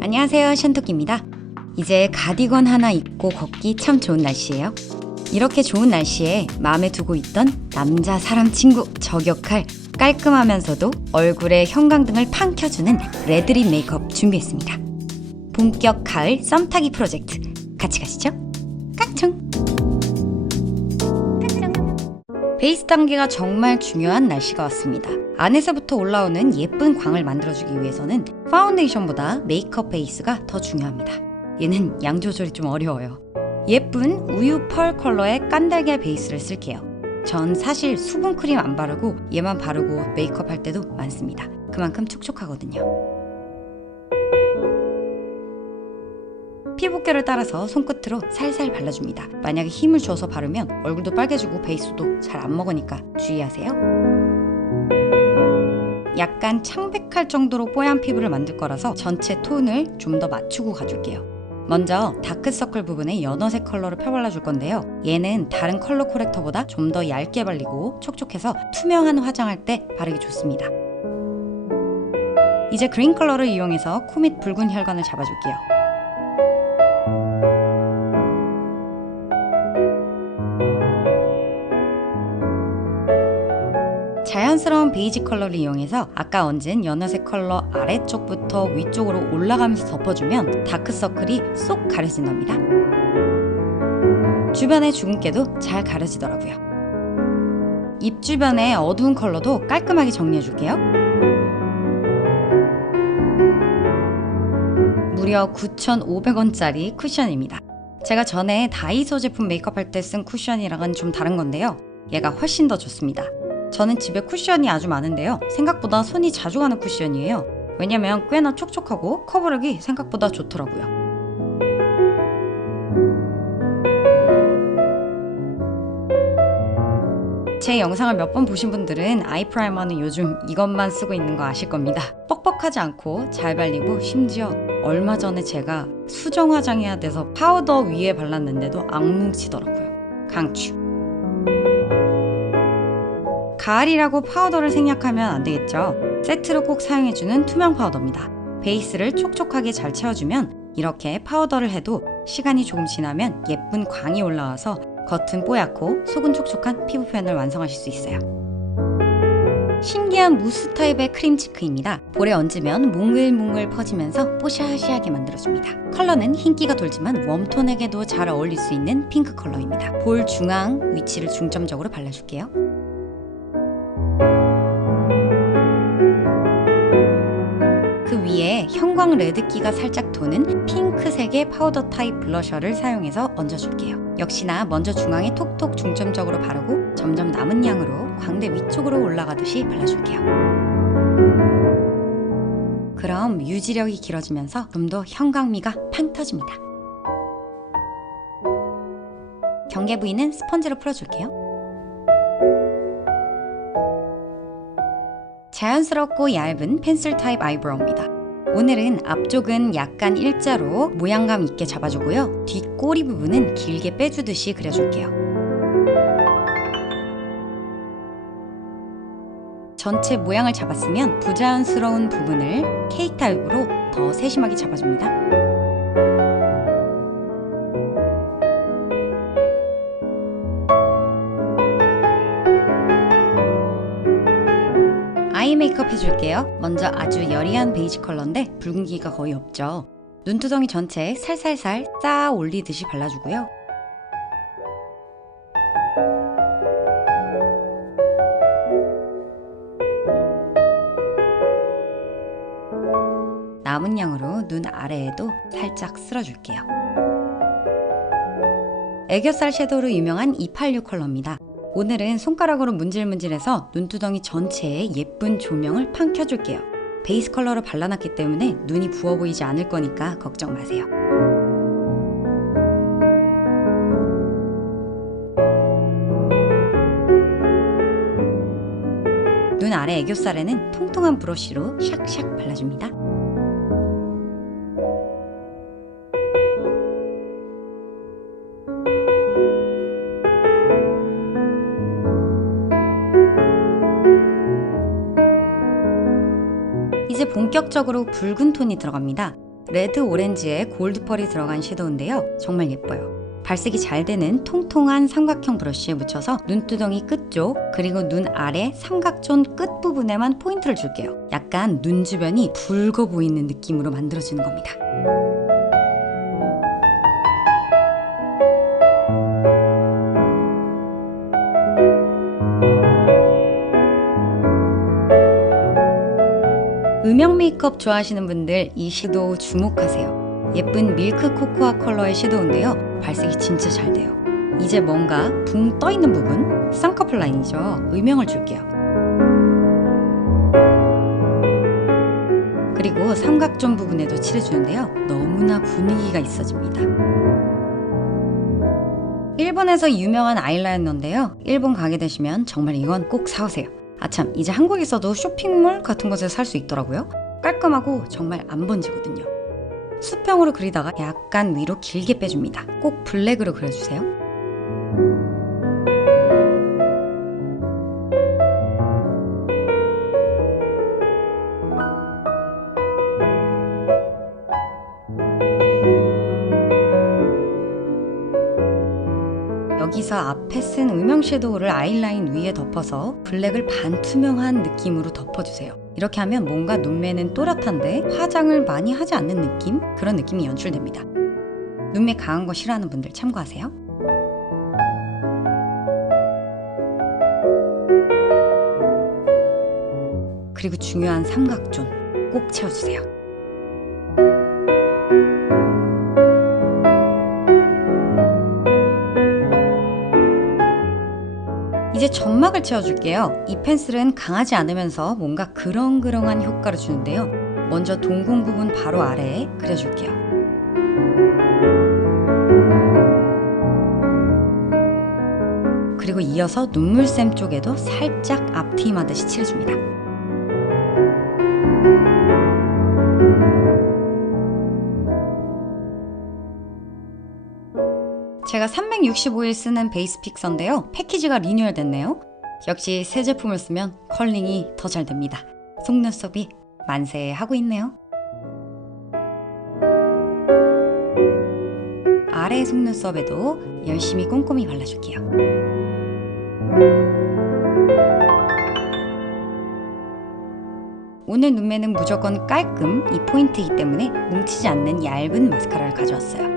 안녕하세요 션토끼입니다. 이제 가디건 하나 입고 걷기 참 좋은 날씨예요. 이렇게 좋은 날씨에 마음에 두고 있던 남자 사람 친구 저격할 깔끔하면서도 얼굴에 형광등을 팡 켜주는 레드립 메이크업 준비했습니다. 본격 가을 썸타기 프로젝트. 같이 가시죠. 깡총 베이스 단계가 정말 중요한 날씨가 왔습니다. 안에서부터 올라오는 예쁜 광을 만들어주기 위해서는 파운데이션보다 메이크업 베이스가 더 중요합니다. 얘는 양 조절이 좀 어려워요. 예쁜 우유 펄 컬러의 깐달걀 베이스를 쓸게요. 전 사실 수분 크림 안 바르고 얘만 바르고 메이크업 할 때도 많습니다. 그만큼 촉촉하거든요. 피부결을 따라서 손끝으로 살살 발라줍니다. 만약에 힘을 줘서 바르면 얼굴도 빨개지고 베이스도 잘 안 먹으니까 주의하세요. 약간 창백할 정도로 뽀얀 피부를 만들 거라서 전체 톤을 좀 더 맞추고 가줄게요. 먼저 다크서클 부분에 연어색 컬러를 펴발라줄 건데요. 얘는 다른 컬러 코렉터보다 좀 더 얇게 발리고 촉촉해서 투명한 화장할 때 바르기 좋습니다. 이제 그린 컬러를 이용해서 코밑 붉은 혈관을 잡아줄게요. 자연스러운 베이지 컬러를 이용해서 아까 얹은 연어색 컬러 아래쪽부터 위쪽으로 올라가면서 덮어주면 다크서클이 쏙 가려진답니다. 주변의 주근깨도 잘 가려지더라고요. 입 주변의 어두운 컬러도 깔끔하게 정리해줄게요. 무려 9,500원짜리 쿠션입니다. 제가 전에 다이소 제품 메이크업 할 때 쓴 쿠션이랑은 좀 다른 건데요. 얘가 훨씬 더 좋습니다. 저는 집에 쿠션이 아주 많은데요. 생각보다 손이 자주 가는 쿠션이에요. 왜냐면 꽤나 촉촉하고 커버력이 생각보다 좋더라고요. 제 영상을 몇 번 보신 분들은 아이 프라이머는 요즘 이것만 쓰고 있는 거 아실 겁니다. 뻑뻑하지 않고 잘 발리고 심지어 얼마 전에 제가 수정 화장해야 돼서 파우더 위에 발랐는데도 안 뭉치더라고요. 강추. 가을이라고 파우더를 생략하면 안 되겠죠. 세트로 꼭 사용해주는 투명 파우더입니다. 베이스를 촉촉하게 잘 채워주면 이렇게 파우더를 해도 시간이 조금 지나면 예쁜 광이 올라와서 겉은 뽀얗고 속은 촉촉한 피부 표현을 완성하실 수 있어요. 신기한 무스 타입의 크림 치크입니다. 볼에 얹으면 몽글몽글 퍼지면서 뽀샤시하게 만들어줍니다. 컬러는 흰기가 돌지만 웜톤에게도 잘 어울릴 수 있는 핑크 컬러입니다. 볼 중앙 위치를 중점적으로 발라줄게요. 형광 레드기가 살짝 도는 핑크색의 파우더 타입 블러셔를 사용해서 얹어줄게요. 역시나 먼저 중앙에 톡톡 중점적으로 바르고 점점 남은 양으로 광대 위쪽으로 올라가듯이 발라줄게요. 그럼 유지력이 길어지면서 좀 더 형광미가 팡 터집니다. 경계 부위는 스펀지로 풀어줄게요. 자연스럽고 얇은 펜슬 타입 아이브로우입니다. 오늘은 앞쪽은 약간 일자로 모양감 있게 잡아주고요. 뒷꼬리 부분은 길게 빼주듯이 그려줄게요. 전체 모양을 잡았으면 부자연스러운 부분을 케이크 타입으로 더 세심하게 잡아줍니다. 아이 메이크업 해줄게요. 먼저 아주 여리한 베이지 컬러인데 붉은기가 거의 없죠. 눈두덩이 전체에 살살살 쌓아 올리듯이 발라주고요. 남은 양으로 눈 아래에도 살짝 쓸어줄게요. 애교살 섀도우로 유명한 286 컬러입니다. 오늘은 손가락으로 문질문질해서 눈두덩이 전체에 예쁜 조명을 팡 켜줄게요. 베이스 컬러를 발라놨기 때문에 눈이 부어 보이지 않을 거니까 걱정 마세요. 눈 아래 애교살에는 통통한 브러쉬로 샥샥 발라줍니다. 본격적으로 붉은 톤이 들어갑니다. 레드 오렌지에 골드 펄이 들어간 섀도우인데요. 정말 예뻐요. 발색이 잘 되는 통통한 삼각형 브러쉬에 묻혀서 눈두덩이 끝쪽 그리고 눈 아래 삼각존 끝부분에만 포인트를 줄게요. 약간 눈 주변이 붉어 보이는 느낌으로 만들어지는 겁니다. 메이크업 좋아하시는 분들 이 섀도우 주목하세요. 예쁜 밀크 코코아 컬러의 섀도우인데요. 발색이 진짜 잘 돼요. 이제 뭔가 붕 떠 있는 부분, 쌍꺼풀 라인이죠. 음영을 줄게요. 그리고 삼각존 부분에도 칠해주는데요. 너무나 분위기가 있어집니다. 일본에서 유명한 아이라이너인데요. 일본 가게 되시면 정말 이건 꼭 사오세요. 아참, 이제 한국에서도 쇼핑몰 같은 곳에 살수 있더라고요. 깔끔하고 정말 안 번지거든요. 수평으로 그리다가 약간 위로 길게 빼줍니다. 꼭 블랙으로 그려주세요. 여기서 앞에 쓴 음영 섀도우를 아이라인 위에 덮어서 블랙을 반투명한 느낌으로 덮어주세요. 이렇게 하면 뭔가 눈매는 또렷한데 화장을 많이 하지 않는 느낌? 그런 느낌이 연출됩니다. 눈매 강한 거 싫어하는 분들 참고하세요. 그리고 중요한 삼각존 꼭 채워주세요. 이제 점막을 채워줄게요. 이 펜슬은 강하지 않으면서 뭔가 그렁그렁한 효과를 주는데요. 먼저 동공 부분 바로 아래에 그려줄게요. 그리고 이어서 눈물샘 쪽에도 살짝 앞트임 하듯이 칠해줍니다. 제가 365일 쓰는 베이스 픽서인데요. 패키지가 리뉴얼 됐네요. 역시 새 제품을 쓰면 컬링이 더 잘 됩니다. 속눈썹이 만세하고 있네요. 아래 속눈썹에도 열심히 꼼꼼히 발라줄게요. 오늘 눈매는 무조건 깔끔 이 포인트이기 때문에 뭉치지 않는 얇은 마스카라를 가져왔어요.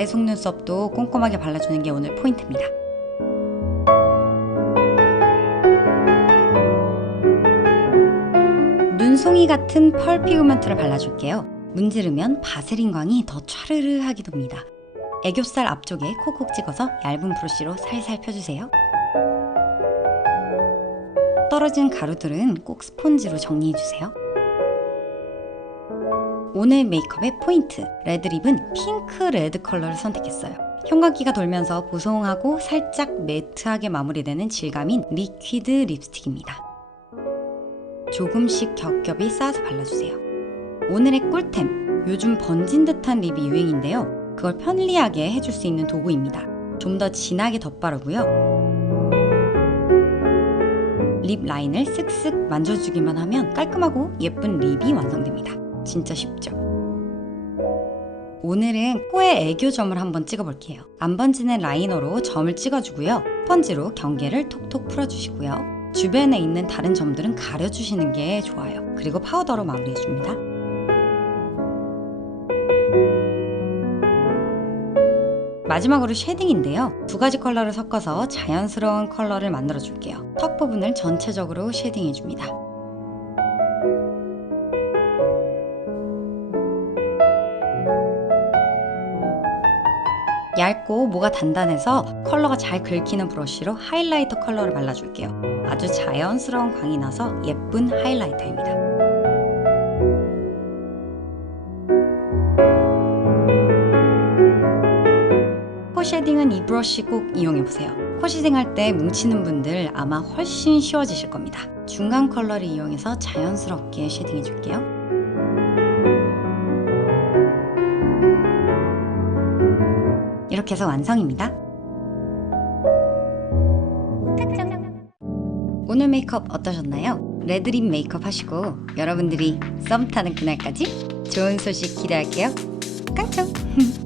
아래 속눈썹도 꼼꼼하게 발라주는 게 오늘 포인트입니다. 눈송이 같은 펄 피그먼트를 발라줄게요. 문지르면 바세린 광이 더 촤르르하게 돕니다. 애교살 앞쪽에 콕콕 찍어서 얇은 브러쉬로 살살 펴주세요. 떨어진 가루들은 꼭 스폰지로 정리해주세요. 오늘 메이크업의 포인트 레드립은 핑크 레드 컬러를 선택했어요. 형광기가 돌면서 보송하고 살짝 매트하게 마무리되는 질감인 리퀴드 립스틱입니다. 조금씩 겹겹이 쌓아서 발라주세요. 오늘의 꿀템 요즘 번진 듯한 립이 유행인데요. 그걸 편리하게 해줄 수 있는 도구입니다. 좀 더 진하게 덧바르고요. 립 라인을 쓱쓱 만져주기만 하면 깔끔하고 예쁜 립이 완성됩니다. 진짜 쉽죠? 오늘은 코에 애교점을 한번 찍어볼게요. 안 번지는 라이너로 점을 찍어주고요. 스펀지로 경계를 톡톡 풀어주시고요. 주변에 있는 다른 점들은 가려주시는 게 좋아요. 그리고 파우더로 마무리해줍니다. 마지막으로 쉐딩인데요. 두 가지 컬러를 섞어서 자연스러운 컬러를 만들어 줄게요. 턱 부분을 전체적으로 쉐딩해 줍니다. 얇고 모가 단단해서 컬러가 잘 긁히는 브러쉬로 하이라이터 컬러를 발라줄게요. 아주 자연스러운 광이 나서 예쁜 하이라이터입니다. 코 쉐딩은 이 브러쉬 꼭 이용해보세요. 코 쉐딩할 때 뭉치는 분들 아마 훨씬 쉬워지실 겁니다. 중간 컬러를 이용해서 자연스럽게 쉐딩해줄게요. 이렇게 해서 완성입니다. 오늘 메이크업 어떠셨나요? 레드립 메이크업 하시고 여러분들이 썸 타는 그날까지 좋은 소식 기대할게요. 깡총!